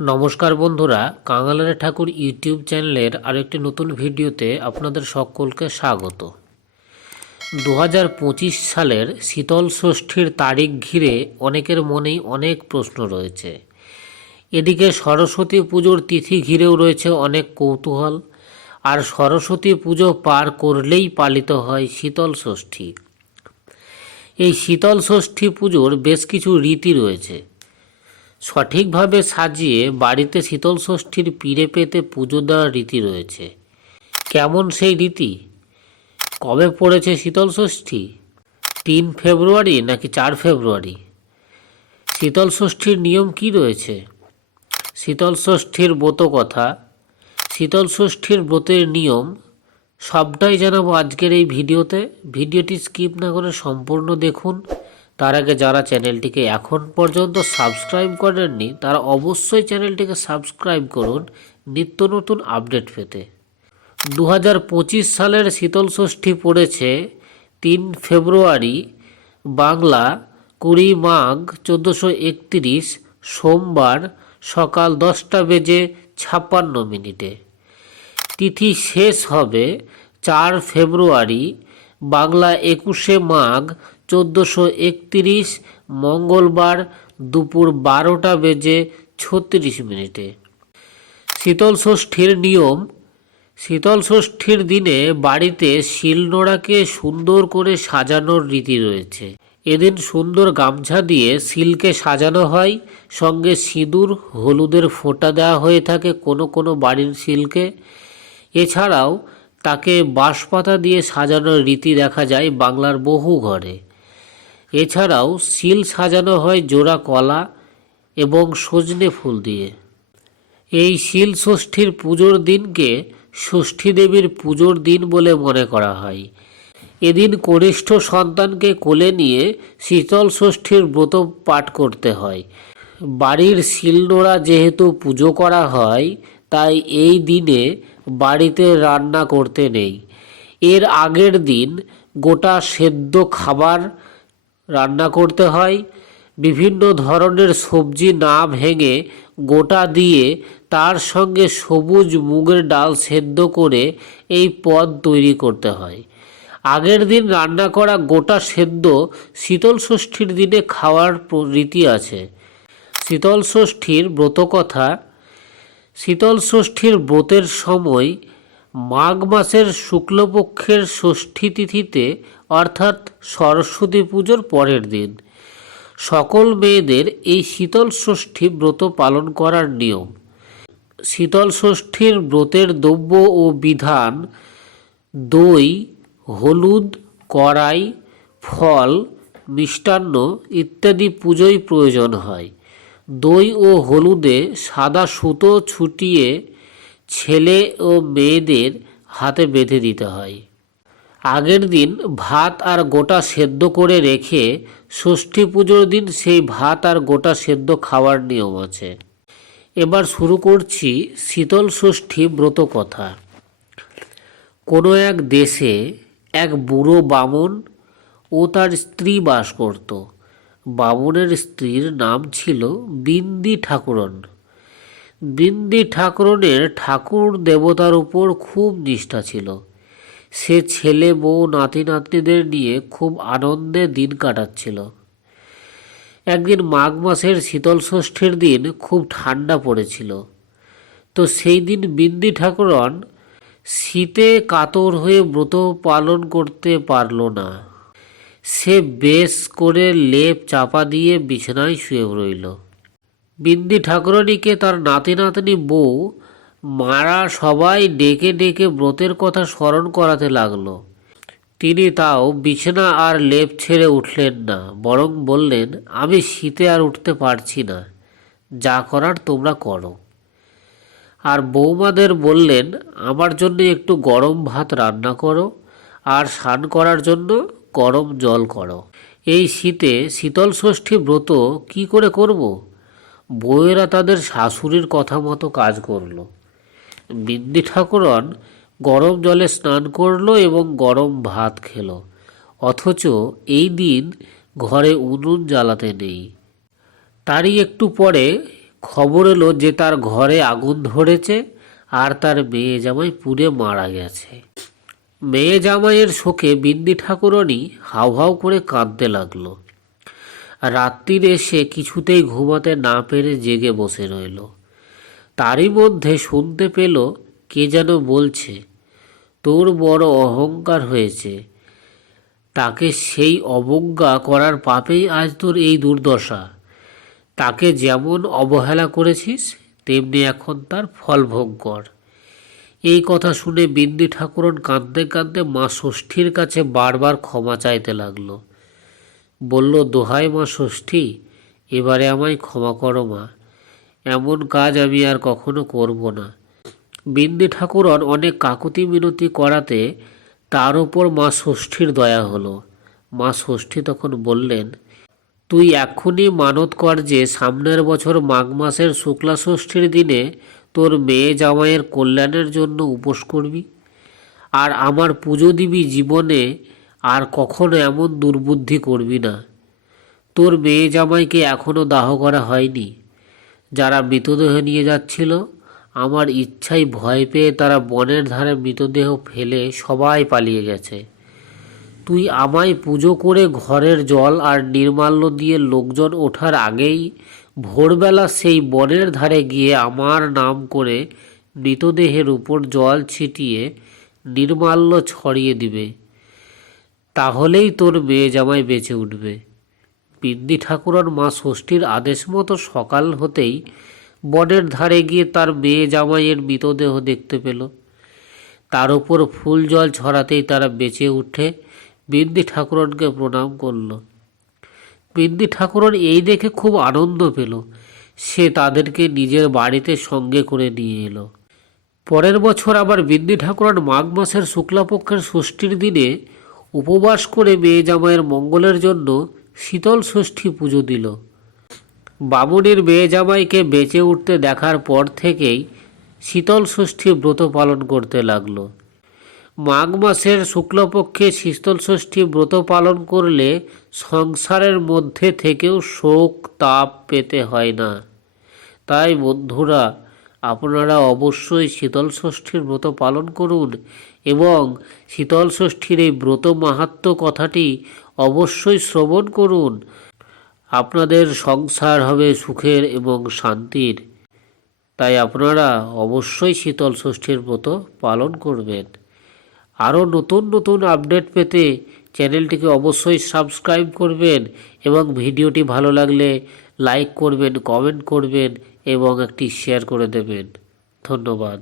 নমস্কার বন্ধুরা, কাঙালের ঠাকুর ইউটিউব চ্যানেলের আরেকটি নতুন ভিডিওতে আপনাদের সকলকে স্বাগত। দু সালের শীতল ষষ্ঠীর তারিখ ঘিরে অনেকের মনেই অনেক প্রশ্ন রয়েছে। এদিকে সরস্বতী পুজোর তিথি ঘিরেও রয়েছে অনেক কৌতূহল, আর সরস্বতী পুজো পার করলেই পালিত হয় শীতল ষষ্ঠী। এই শীতল ষষ্ঠী পুজোর বেশ কিছু রীতি রয়েছে। সঠিকভাবে সাজিয়ে বাড়িতে শীতল ষষ্ঠীর পিড়ে পেতে পুজো দেওয়ার রীতি রয়েছে। কেমন সেই রীতি? কবে পড়েছে শীতল ষষ্ঠী তিন ফেব্রুয়ারি নাকি চার ফেব্রুয়ারি? শীতল ষষ্ঠীর নিয়ম কি রয়েছে? শীতল ষষ্ঠীর ব্রত কথা শীতল ষষ্ঠীর ব্রতের নিয়ম, সবটাই জানাব আজকের এই ভিডিওতে। ভিডিওটি স্কিপ না করে সম্পূর্ণ দেখুন। তার আগে যারা চ্যানেলটিকে এখন পর্যন্ত সাবস্ক্রাইব করেননি, তারা অবশ্যই চ্যানেলটিকে সাবস্ক্রাইব করুন নিত্য নতুন আপডেট পেতে। দু হাজার পঁচিশ সালের শীতল ষষ্ঠী পড়েছে তিন ফেব্রুয়ারি, বাংলা কুড়ি মাঘ চোদ্দোশো একত্রিশ, সোমবার সকাল দশটা বেজে ছাপ্পান্ন মিনিটে। তিথি শেষ হবে চার ফেব্রুয়ারি, বাংলা একুশে মাঘ চোদ্দোশো একত্রিশ মঙ্গলবার দুপুর বারোটা বেজে ছত্রিশ মিনিটে। শীতল ষষ্ঠীর নিয়ম, শীতল ষষ্ঠীর দিনে বাড়িতে শিলনোড়াকে সুন্দর করে সাজানোর রীতি রয়েছে। এদিন সুন্দর গামছা দিয়ে শিলকে সাজানো হয়, সঙ্গে সিঁদুর, হলুদের ফোঁটা দেওয়া হয়ে থাকে কোনো কোনো বাড়ির শিলকে এছাড়াও তাকে বাঁশপাতা দিয়ে সাজানোর রীতি দেখা যায় বাংলার বহু ঘরে। এছাড়াও শিল সাজানো হয় জোড়া কলা এবং সজনে ফুল দিয়ে। এই শিল ষষ্ঠীর পুজোর দিনকে ষষ্ঠী দেবীর পুজোর দিন বলে মনে করা হয়। এদিন কনিষ্ঠ সন্তানকে কোলে নিয়ে শীতল ষষ্ঠীর ব্রত পাঠ করতে হয়। বাড়ির শিলনোড়া যেহেতু পুজো করা হয়, তাই এই দিনে বাড়িতে রান্না করতে নেই। এর আগের দিন গোটা সেদ্ধ খাবার রান্না করতে হয়। বিভিন্ন ধরনের সবজি না ভেঙে গোটা দিয়ে তার সঙ্গে সবুজ মুগের ডাল সেদ্ধ করে এই পদ তৈরি করতে হয়। আগের দিন রান্না করা গোটা সেদ্ধ শীতল ষষ্ঠীর দিনে খাওয়ার রীতি আছে। শীতল ষষ্ঠীর ব্রতকথা শীতল ষষ্ঠীর ব্রতের সময় মাঘ মাসের শুক্লপক্ষের ষষ্ঠী তিথিতে অর্থাৎ সরস্বতী পুজোর পরের দিন। সকল মেয়েদের এই শীতল ষষ্ঠী ব্রত পালন করার নিয়ম। শীতল ষষ্ঠীর ব্রতের দ্রব্য ও বিধান দই, হলুদ, কড়াই, ফল, মিষ্টান্ন ইত্যাদি পুজোয় প্রয়োজন হয়। দই ও হলুদে সাদা সুতো ছুটিয়ে ছেলে ও মেয়েদের হাতে বেঁধে দিতে হয়। আগের দিন ভাত আর গোটা সেদ্ধ করে রেখে ষষ্ঠী পুজোর দিন সেই ভাত আর গোটা সেদ্ধ খাওয়ার নিয়ম আছে। এবার শুরু করছি শীতল ষষ্ঠী ব্রত কথা। কোনো এক দেশে এক বুড়ো বামন ও তার স্ত্রী বাস করত। বামনের স্ত্রীর নাম ছিল বিন্দি ঠাকুরন। বিন্দি ঠাকুরনের ঠাকুর দেবতার উপর খুব নিষ্ঠা ছিল। সে ছেলে বউ নাতি নাতনিদের নিয়ে খুব আনন্দে দিন কাটাচ্ছিল। একদিন মাঘ মাসের শীতল ষষ্ঠীর দিন খুব ঠান্ডা পড়েছিল। তো সেই দিন বিন্দি ঠাকুরন শীতে কাতর হয়ে ব্রত পালন করতে পারল না। সে বেশ করে লেপ চাপা দিয়ে বিছানায় শুয়ে রইল। বিন্দি ঠাকুরানীকে তার নাতি নাতনি বউ মারা সবাই ডেকে ডেকে ব্রতের কথা স্মরণ করাতে লাগল। তিনি তাও বিছানা আর লেপ ছেড়ে উঠলেন না, বরং বললেন, আমি শীতে আর উঠতে পারছি না। যা করার তোমরা করো। আর বৌমাদের বললেন, আমার জন্য একটু গরম ভাত রান্না করো, আর স্নান করার জন্য গরম জল করো। এই শীতে শীতল ষষ্ঠী ব্রত কি করে করব? বউয়েরা তাদের শাশুড়ির কথা মতো কাজ করল। বিন্দি ঠাকুরন গরম জলে স্নান করল এবং গরম ভাত খেলো। অথচ এই দিন ঘরে উনুন জ্বালাতে নেই। তারই একটু পরে খবর এলো যে তার ঘরে আগুন ধরেছে আর তার মেয়ে জামাই পুড়ে মারা গেছে। মেয়ে জামাইয়ের শোকে বিন্দি ঠাকুরনি হাউ হাউ করে কাঁদতে লাগল। রাত্রির এসে কিছুতেই ঘুমাতে না পেরে জেগে বসে রইল। তারই মধ্যে শুনতে পেল কে যেন বলছে, তোর বড় অহংকার হয়েছে। তাকে সেই অবজ্ঞা করার পাপেই আজ তোর এই দুর্দশা। তাকে যেমন অবহেলা করেছিস, তেমনি এখন তার ফল ভোগ কর। এই কথা শুনে বিন্দি ঠাকুরন কাঁদতে কাঁদতে মা ষষ্ঠীর কাছে বারবার ক্ষমা চাইতে লাগল। বলল, দোহাই মা ষষ্ঠী, এবারে আমায় ক্ষমা করো মা। এমন কাজ আমি আর কখনো করব না। বিন্দি ঠাকুরন অনেক কাকুতি মিনতি করাতে তার উপর মা ষষ্ঠীর দয়া হলো। মা ষষ্ঠী তখন বললেন, তুই এক্ষুনি মানত কর যে সামনের বছর মাঘ মাসের শুক্লা ষষ্ঠীর দিনে তোর মেয়ে জামাইয়ের কল্যাণের জন্য উপোস করবি। আর আমার পুজো দিবি জীবনে আর কখনো এমন দুর্বুদ্ধি করবি না। তোর মেয়ে জামাইকে এখনও দাহ করা হয়নি। যারা মৃতদেহ নিয়ে যাচ্ছিল, আমার ইচ্ছাই ভয় পেয়ে তারা বনের ধারে মৃতদেহ ফেলে সবাই পালিয়ে গেছে। তুই আমায় পুজো করে ঘরের জল আর নির্মাল্য দিয়ে লোকজন ওঠার আগেই ভোরবেলা সেই বনের ধারে গিয়ে আমার নাম করে মৃতদেহের উপর জল ছিটিয়ে নির্মাল্য ছড়িয়ে দিবে। তাহলেই তোর মেয়ে জামাই বেঁচে উঠবে। বিন্দি ঠাকুরন মা ষষ্ঠীর আদেশ মতো সকাল হতেই বনের ধারে গিয়ে তার মেয়ে জামাইয়ের মৃতদেহ দেখতে পেল। তার উপর ফুল জল ছড়াতেই তারা বেঁচে উঠে বিন্দি ঠাকুরনকে প্রণাম করল। বিন্দি ঠাকুরন এই দেখে খুব আনন্দ পেল। সে তাদেরকে নিজের বাড়িতে সঙ্গে করে নিয়ে এলো। পরের বছর আবার বিন্দি ঠাকুরন মাঘ মাসের শুক্লাপক্ষের ষষ্ঠীর দিনে উপবাস করে মেয়ে জামাইয়ের মঙ্গলের জন্য শীতল ষষ্ঠী পুজো দিল। বামুনির মেয়ে জামাইকে বেঁচে উঠতে দেখার পর থেকেই শীতল ষষ্ঠী ব্রত পালন করতে লাগল। মাঘ মাসের শুক্লপক্ষে শীতল ষষ্ঠী ব্রত পালন করলে সংসারের মধ্যে থেকেও শোক তাপ পেতে হয় না। তাই বন্ধুরা, আপনারা অবশ্যই শীতল ষষ্ঠীর ব্রত পালন করুন এবং শীতল ষষ্ঠীর এই ব্রত মাহাত্ম কথাটি অবশ্যই শ্রবণ করুন। আপনাদের সংসার হবে সুখের এবং শান্তির। তাই আপনারা অবশ্যই শীতল ষষ্ঠীর ব্রত পালন করবেন। আরও নতুন নতুন আপডেট পেতে চ্যানেলটিকে অবশ্যই সাবস্ক্রাইব করবেন এবং ভিডিওটি ভালো লাগলে লাইক করবেন, কমেন্ট করবেন এবং একটি শেয়ার করে দেবেন। ধন্যবাদ।